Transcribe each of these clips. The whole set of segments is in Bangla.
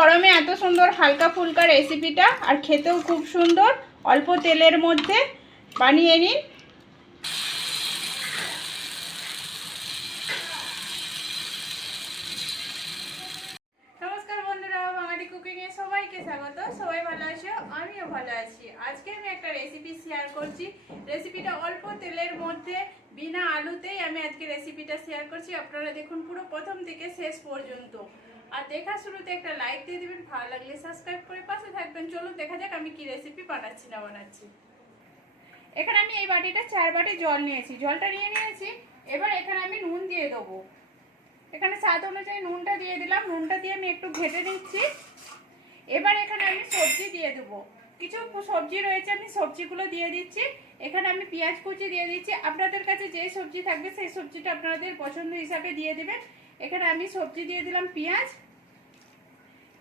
গরমে এত সুন্দর হালকা ফুলকা রেসিপিটা আর খেতেও খুব সুন্দর। অল্প তেলের মধ্যে বানিয়ে নিন। আমিও ভালো আছি। আজকে আমি একটা রেসিপি শেয়ার করছি। রেসিপিটা অল্প তেলের মধ্যে, বিনা আলুতেই আমি আজকে রেসিপিটা শেয়ার করছি। আপনারা দেখুন পুরো প্রথম থেকে শেষ পর্যন্ত। আর দেখা শুরুতে একটা লাইক দিয়ে দিবেন, ভালো লাগলে সাবস্ক্রাইব করে পাশে থাকবেন। চলুন দেখা যাক আমি কি রেসিপি বানাচ্ছি না বানাচ্ছি। এখানে আমি এই বাটিটা চার বাটি জল নিয়েছি। জলটা নিয়ে নিয়েছি। এবার এখানে আমি নুন দিয়ে দেবো। এখানে স্বাদ অনুযায়ী নুনটা দিয়ে দিলাম। নুনটা দিয়ে আমি একটু ঘেটে নিচ্ছি। এবার এখানে আমি সবজি দিয়ে দেবো। কিছু সবজি রয়েছে, আমি সবজিগুলো দিয়ে দিচ্ছি। এখানে আমি পেঁয়াজ কুচি দিয়ে দিচ্ছি। আপনাদের কাছে যে সবজি থাকবে সেই সবজিটা আপনাদের পছন্দ হিসাবে দিয়ে দেবেন। এখানে আমি সবজি দিয়ে দিলাম পেঁয়াজ,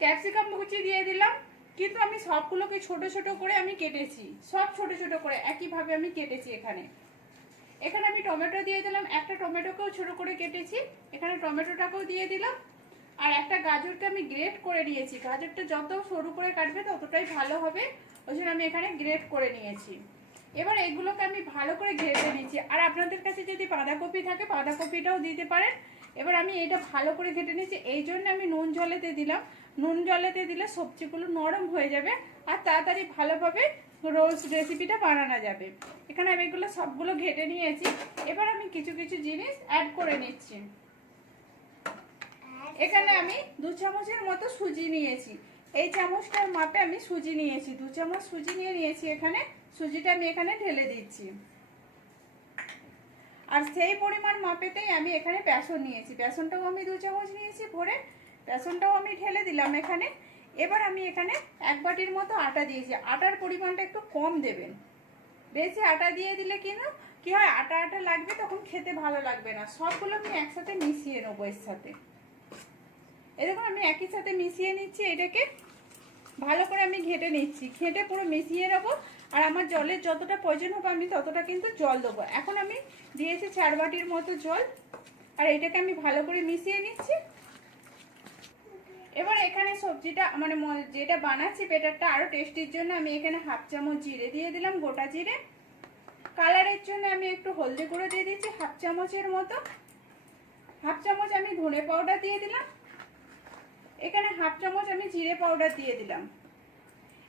ক্যাপসিকাম কুচি দিয়ে দিলাম। কিন্তু আমি সবগুলোকে ছোট ছোট করে আমি কেটেছি। সব ছোট ছোট করে, একইভাবে আমি কেটেছি এখানে। এখানে আমি টমেটো দিয়ে দিলাম। একটা টমেটোকেও ছোট করে কেটেছি। এখানে টমেটোটাকেও দিয়ে দিলাম। আর একটা গাজরকে আমি গ্রেট করে নিয়েছি। গাজরটা যত সরু করে কাটবে ততটাই ভালো হবে। ওই জন্য আমি এখানে গ্রেট করে নিয়েছি। এবার এগুলোকে আমি ভালো করে ঘেটে নিচ্ছি। আর আপনাদের কাছে যদি বাঁধাকপি থাকে বাঁধাকপিটাও দিতে পারেন। এবার আমি এটা ভালো করে ঘেটে নিচ্ছি। এই জন্য আমি নুন জলেতে দিলাম। নুন জলেতে দিলে সবজিগুলো নরম হয়ে যাবে আর তাড়াতাড়ি ভালোভাবে রোজ রেসিপিটা বানানো যাবে। এখানে আমি এগুলো সবগুলো ঘেটে নিয়েছি। এবার আমি কিছু কিছু জিনিস অ্যাড করে নিচ্ছি। এখানে আমি দু চামচের মতো সুজি নিয়েছি। এই চামচটার মাপে আমি সুজি নিয়েছি, দু চামচ সুজি নিয়ে নিয়েছি এখানে, সুজিটা আমি এখানে ঢেলে দিচ্ছি। আর সেই পরিমাণ মাপেতেই আমি এখানে বেসন নিয়েছি, বেসনটাও আমি দু চামচ নিয়েছি ভরে, বেসনটাও আমি ঢেলে দিলাম এখানে। এবার আমি এখানে এক বাটির মতো আটা দিয়েছি, আটার পরিমাণটা একটু কম দেবেন। বেশি আটা দিয়ে দিলে কিনা কি হয়, আটা আটা লাগবে তখন খেতে ভালো লাগবে না, সবগুলো আমি একসাথে মিশিয়ে নেব এর সাথে। এরকম আমি একই সাথে মিশিয়ে নিচ্ছি এটাকে। ভালো করে আমি ঘেঁটে নিচ্ছি। ঘেঁটে পুরো মিশিয়ে নেব। আর আমার জলের যতটা প্রয়োজন হবে আমি ততটা কিন্তু জল দেবো। এখন আমি দিয়েছি চার বাটির মতো জল। আর এটাকে আমি ভালো করে মিশিয়ে নিচ্ছি। এবার এখানে সবজিটা মানে যেটা বানাচ্ছি বেটারটা আরও টেস্টির জন্য আমি এখানে হাফ চামচ জিরে দিয়ে দিলাম, গোটা জিরে। কালারের জন্য আমি একটু হলদি গুঁড়ো দিয়ে দিচ্ছি, হাফ চামচের মতো। হাফ চামচ আমি ধনে পাউডার দিয়ে দিলাম। এখানে হাফ চামচ আমি জিরে পাউডার দিয়ে দিলাম।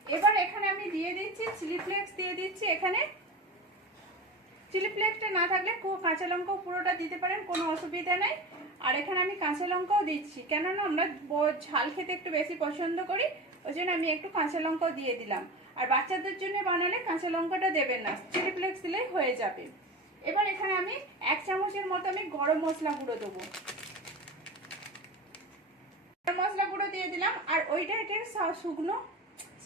এবার এখানে আমি দিয়ে দিচ্ছি চিলি ফ্লেক্স দিয়ে দিচ্ছি। এখানে চিলি ফ্লেক্সটা না থাকলে কাঁচা লঙ্কাও পুরোটা দিতে পারেন, কোনো অসুবিধা নেই। আর এখানে আমি কাঁচা লঙ্কাও দিচ্ছি। কেননা আমরা ঝাল খেতে একটু বেশি পছন্দ করি, ওই জন্য আমি একটু কাঁচা লঙ্কাও দিয়ে দিলাম। আর বাচ্চাদের জন্য বানালে কাঁচা লঙ্কাটা দেবেন না চিলি ফ্লেক্স দিলেই হয়ে যাবে। এবার এখানে আমি এক চামচের মতো আমি গরম মশলা গুঁড়ো দেবো। মশলা গুঁড়ো দিয়ে দিলাম, আর ওইটা এটা সা- শুকনো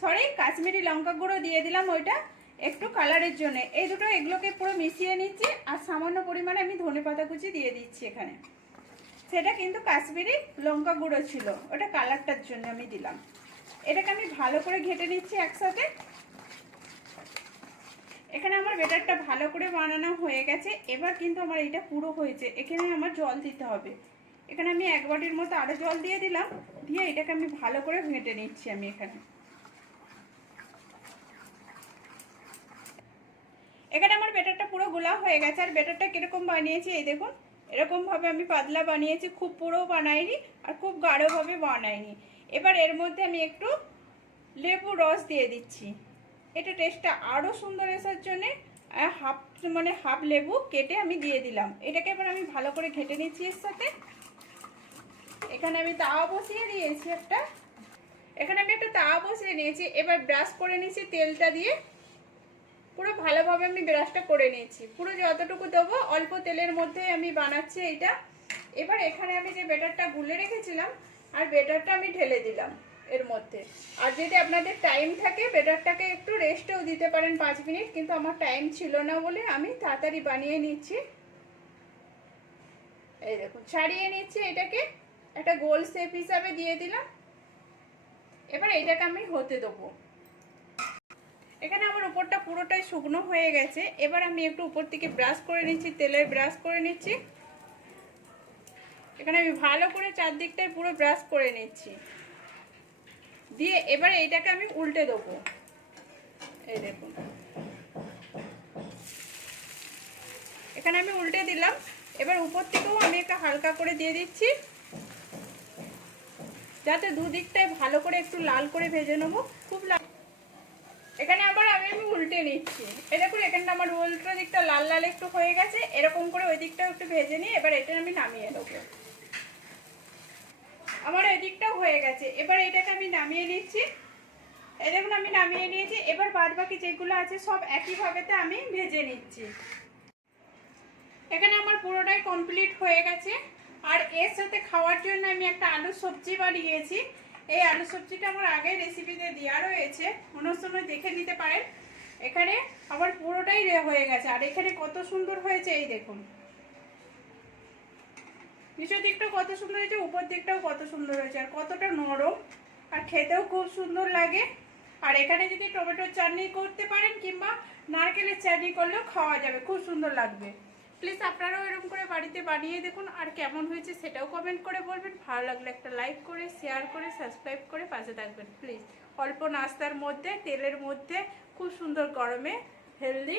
সরি কাশ্মীরি লঙ্কা গুঁড়ো দিয়ে দিলাম ওইটা একটু কালারের জন্য। এই দুটো এগুলোকে পুরো মিশিয়ে নিচ্ছি, আর সামান্য পরিমাণে আমি ধনে পাতা কুচি দিয়ে দিচ্ছি এখানে। সেটা কিন্তু কাশ্মীরি লঙ্কা গুঁড়ো ছিল, ওটা কালারটার জন্য আমি দিলাম। এটাকে আমি ভালো করে ঘেটে নিচ্ছি একসাথে। এখানে আমার বেটারটা ভালো করে বানানো হয়ে গেছে, এবার কিন্তু আমার এটা পুরো হয়েছে, এখানে আমার জল দিতে হবে। এখানে আমি এক বাটির মতো আরও জল দিয়ে দিলাম, দিয়ে এটাকে আমি ভালো করে ঘেঁটে নিচ্ছি আমি এখানে। এখানে আমার বেটারটা পুরো গোলা হয়ে গেছে, আর বেটারটা কীরকম বানিয়েছি এই দেখুন, এরকমভাবে আমি পাতলা বানিয়েছি, খুব পুরো বানাইনি আর খুব গাঢ়ভাবে বানাইনি। এবার এর মধ্যে আমি একটু লেবু রস দিয়ে দিচ্ছি। এটা টেস্টটা আরও সুন্দর আসার জন্যে হাফ মানে হাফ লেবু কেটে আমি দিয়ে দিলাম। এটাকে এবার আমি ভালো করে ঘেটে নিচ্ছি এর সাথে। এখানে আমি তাওয়া বসিয়ে দিয়েছি একটা। এখানে আমি একটা তাওয়া বসিয়ে নিয়েছি। এবার ব্রাশ করে নিয়েছি তেলটা দিয়ে। পুরো ভালোভাবে আমি ব্রাশটা করে নিয়েছি। পুরো যতটুকু দেবো অল্প তেলের মধ্যে আমি বানাচ্ছি এইটা। এবার এখানে আমি যে বেটারটা গুলে রেখেছিলাম, আর বেটারটা আমি ঢেলে দিলাম এর মধ্যে। আর যদি আপনাদের টাইম থাকে, বেটারটাকে একটু রেস্টেও দিতে পারেন পাঁচ মিনিট, কিন্তু আমার টাইম ছিল না বলে আমি তাড়াতাড়ি বানিয়ে নিচ্ছি। এই দেখুন, ছাড়িয়ে নিচ্ছি এটাকে। একটা গোল শেপ হিসাবে দিয়ে দিলাম। এবার এটাকে আমি হতে দেবো। এখানে আমার উপরটা পুরোটাই শুকনো হয়ে গেছে। এবার আমি একটু উপর থেকে ব্রাশ করে নিচ্ছি, তেলের ব্রাশ করে নিচ্ছি। এখানে আমি ভালো করে চারদিকটায় পুরো ব্রাশ করে নিচ্ছি। দিয়ে এবার এইটাকে আমি উল্টে দেবো। এই দেখুন। এখানে আমি উল্টে দিলাম। এবার উপর থেকেও আমি একটা হালকা করে দিয়ে দিচ্ছি। যাতে দুদিকটায় ভালো করে একটু লাল করে ভেজে নেব। খুব লাল। এখানে আবার আমি আমি উল্টে নিচ্ছি। এ দেখুন, এখানটা আমার উল্টো দিকটা লাল লাল একটু হয়ে গেছে। এরকম করে ওই দিকটাও একটু ভেজে নিয়ে এবার এটা আমি নামিয়ে নেব। আমার এদিকটাও হয়ে গেছে। এবার এটাকে আমি নামিয়ে নিচ্ছি। এই দেখুন, আমি নামিয়ে নিয়েছি। এবার বাদ বাকি যেগুলো আছে সব একইভাবেতে আমি ভেজে নিচ্ছি। এখানে আমার পুরোটাই কমপ্লিট হয়ে গেছে। আর এর সাথে খাওয়ার জন্য আমি একটা আলু সবজি বানিয়েছি। এই আলু সবজিটা আমার আগে রেসিপিতে দেওয়া রয়েছে। অন্য সময় দেখে নিতে পারেন। এখানে আমার পুরোটাই রে- হয়ে গেছে। আর এখানে কত সুন্দর হয়েছে, এই দেখুন। নিচের দিকটাও কত সুন্দর হয়েছে, উপর দিকটাও কত সুন্দর হয়েছে। আর কতটা নরম আর খেতেও খুব সুন্দর লাগে। আর এখানে যদি টমেটোর চাটনি করতে পারেন কিংবা নারকেলের চাটনি করলেও খাওয়া যাবে, খুব সুন্দর লাগবে। প্লিজ আপনারাও এরকম করে বাড়িতে বানিয়ে দেখুন আর কেমন হয়েছে সেটাও কমেন্ট করে বলবেন। ভালো লাগলে একটা লাইক করে শেয়ার করে সাবস্ক্রাইব করে পাশে থাকবেন। প্লিজ অল্প নাস্তার মধ্যে, তেলের মধ্যে, খুব সুন্দর গরমে হেলদি